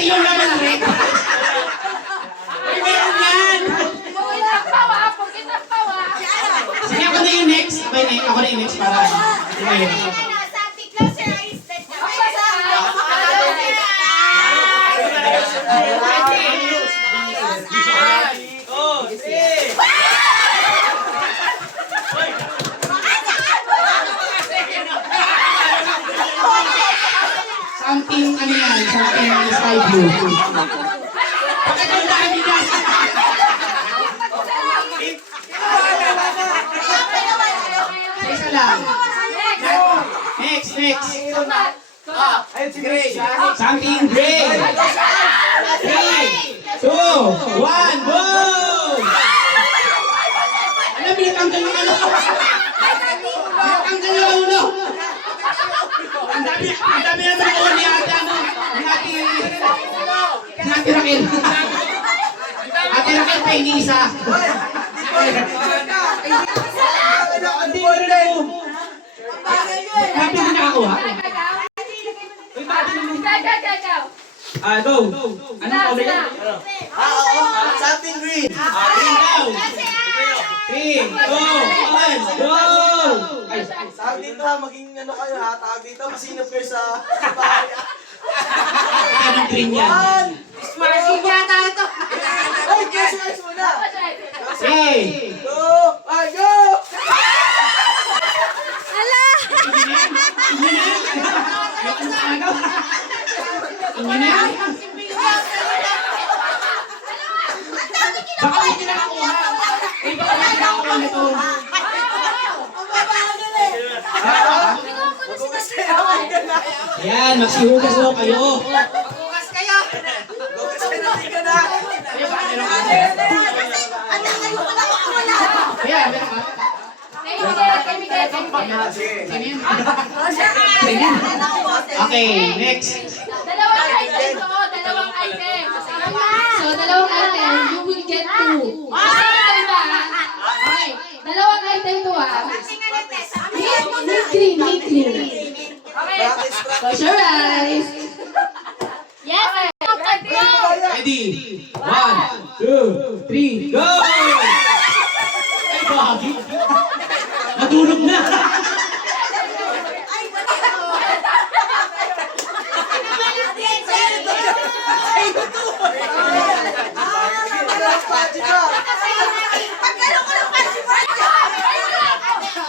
Pati yung laman na rin. Ay, meron yan. Sige, ako na yung next. Ako na yung next para. Something, ano yan? Something sky blue. Bakit ang dami dyan? Isa lang. Next. Something gray. 3, 2, 1, go! Alam, binatanggal yung ano. Binatanggal yung ulo. Ang dami na mga ni ate, ano? Ni ate Raquel. Ate Raquel, pahingi isa. Happy na nakakuha? Go! Anong color yan? Something green. Green daw. 3, 2, 1, go! Tawag dito ha, maging ano kayo ha, tawag dito, masinop kayo sa bahay. Anong green yan? Smashing yata ito. Ay, guys muna. 3, 2, 1, go! Baka hindi na nakuha. Baka hindi na nakuha nito. Ayan, magsihugas mo kayo. Magbukas kayo. Guys, pinati ka na. Kaya, okay, next. Dalawang item to, dalawang item. So, dalawang item, you will get two. Diba? Okay, dalawang item to Need green. Okay. Close your eyes. Yes, Ready? 1, 2, 3, go! Ay, bakit? Natulog na.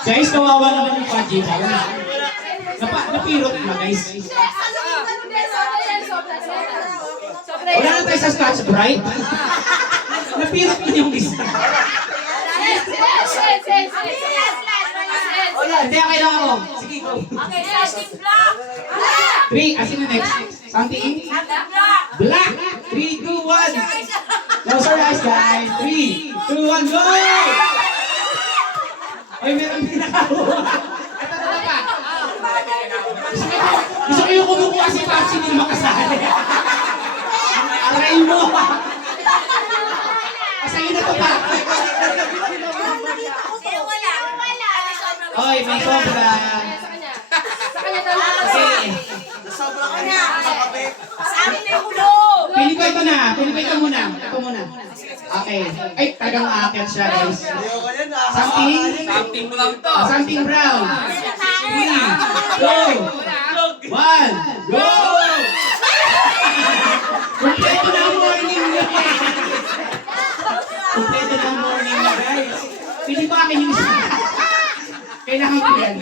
Guys, kawawa naman yung Paji. Napirot na, guys. Wala na tayo sa Scotch Brite. Napirot na yung isa. Hindi, okay lang ako. Sige, go. Okay, something black. 3, asin na next. Something? Black. 3, 2, 1. Close your eyes, guys. 3, 2, 1, go! Ay, meron pinakakuha. Ito talaga. Gusto ko yung kumukuha si Papsi, hindi makasali. Aray mo. Kasayo na to pa. Oy, may sobra. Sa kanya daw. Okay. Sobra ka na. Makapit. Sa amin na yung ulo. Pili ko ito na. Pili ko ito muna. Ito muna. Okay. Ay, tagang aakyat siya, guys. Ayoko yan ha. Something brown. 3, 2, 1, go! Kompleto na ang morning niya. Kompleto na ang morning niya, guys. Pili ko akin yung isa. Kailangan ko yan.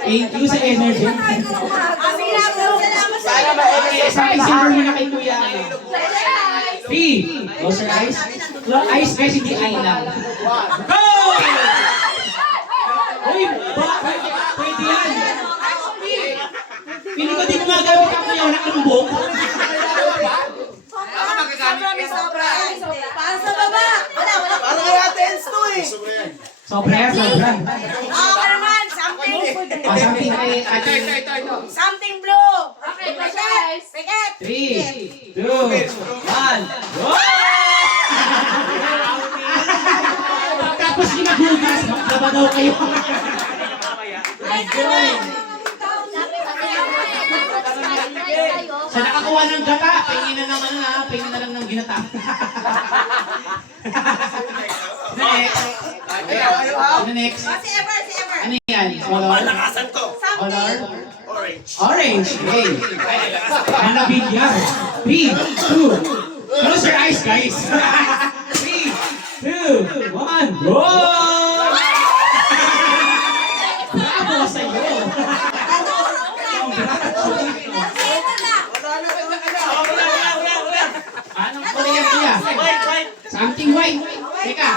Thank you sa energy. Sana ma-energy. Sa akin, silver muna kay Kuya. 3, close your eyes. Close eyes, guys, hindi eye lang. Go! Uy, pwede yan. Pili ko din magagamit ako yung nakambok. Para sa baba. Wala. Parang kaya tens to eh. Sobra. Ako naman, something. Something kay ate. Something blue. Okay, close your eyes. Piket. 3, 2, 1, go! Tapos ginagugas, maglaba daw kayo. Sa nakakuha ng gata, pahingin na ng ano na, pahingin na lang ng ginata. Next. Ano next? Si Ever, si Ever. Ano yan? Color? Malakasan to. Color? Orange. Orange. Okay. Manabig yan. 3, 2. Close your eyes, guys. 3, 2, 1, go! Bravo sa'yo. Anong Korean kuya? Something white. Teka.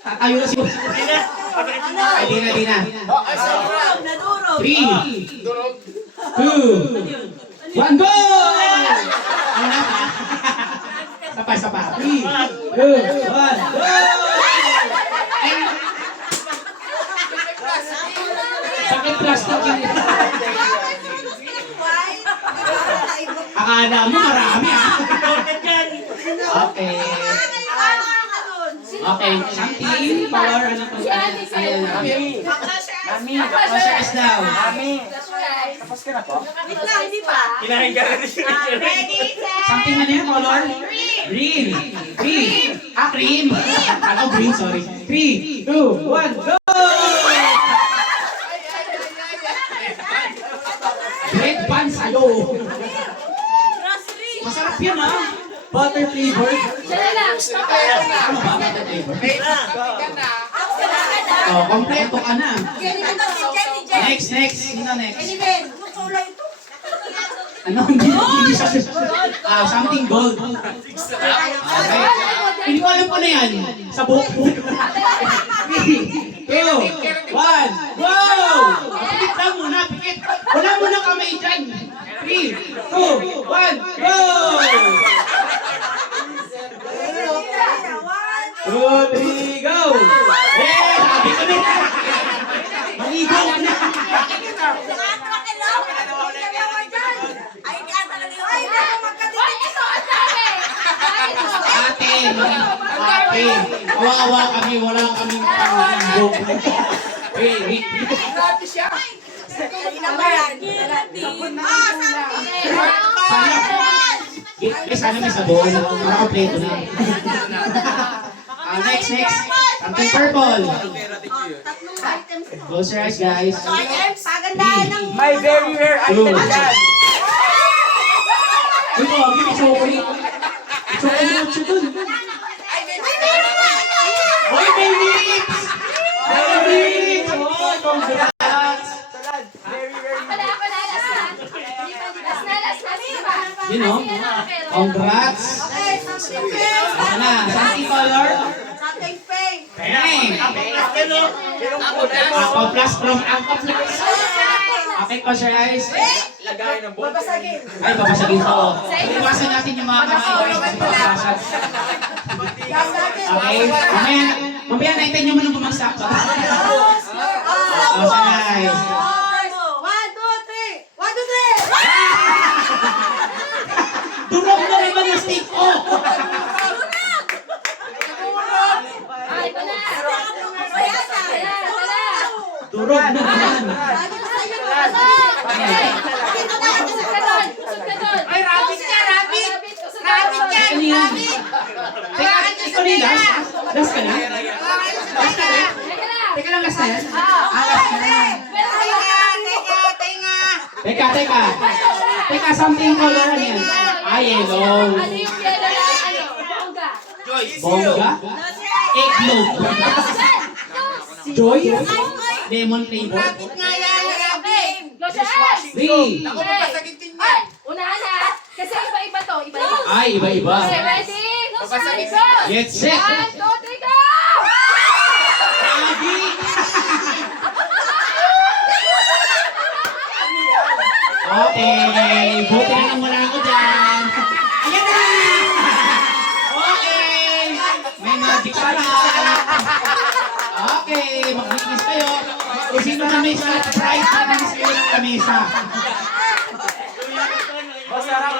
Tatayo na si... Ay, di na. 3, 2, 1, go! Ano na? Sapa. 3, 2, 1, go! Ay! Sakit plastic yun. Akala mo marami Okay. Okay, something, power, ano to? Ayan na. Close your eyes daw. Tapos ka na po? Wait lang, hindi pa. Kinahin ka rin siya. Ready, set. Something ano yun, color? Green. Green. Cream. Ano, green, sorry. 3, 2, 1, go! Bread pan sa'yo. Masarap yun, ha? Butter flavor. Siya na lang. Ano ba, butter flavor? Oh, kompleto ka na. Next. Sino next? Ano? Hindi siya. Something gold. Okay. Hindi ko alam po na yan. Sa buhok. 3, 2, 1, go! Pikit lang muna, pikit. Wala muna kamay dyan. 3, 2, 1, go! 2, 3, go! Eh, sabi ko na. Maligo ka na. Ate, kawawa kami, wala kaming pang-ligo. Wait. Sana may sabon. Nakakompleto na. Next. Something purple. Close your eyes, guys. Pagandahan ng My very rare item yan. Uy, Pogi, may chocolate. Chocolate siya dun. Uy, may lips! May lips! Oh, congrats! You know? Congrats! Ano? Something color? something pink. Pink! Aquaplas from Aquaplas. Okay, close your eyes. Lagay ng bote. Ay, babasagin to. Iwasan natin yung mga kamay kasi babasag. Okay? Mamaya naintay nyo mo nang bumagsak. Oh, sanay. 1, 2, 3. 1, 2, 3. Durog na naman yung stick ko. Durog na naman. Ay, rabbit ka. Kanina. Teka, ikaw na yung last? Last ka na? Teka lang, last na yan? Last na yan. Teka, something color ano yan? Yellow. Ano yung yellow na bongga? Bongga? Eggnog. Joy? Lemon flavor? Close your eyes. 3. Ay, unahan na. Kasi iba-iba to. Iba-iba. Ay, iba-iba. Okay, ready? Go! Get set. 1, 2, 3, go! Abi! Okay, buti na lang wala ako dyan. Ayan na! Okay, may magic pala. Okay, mag-witness kayo. Kung sino na may prize, mag-witness kayo ng lamesa.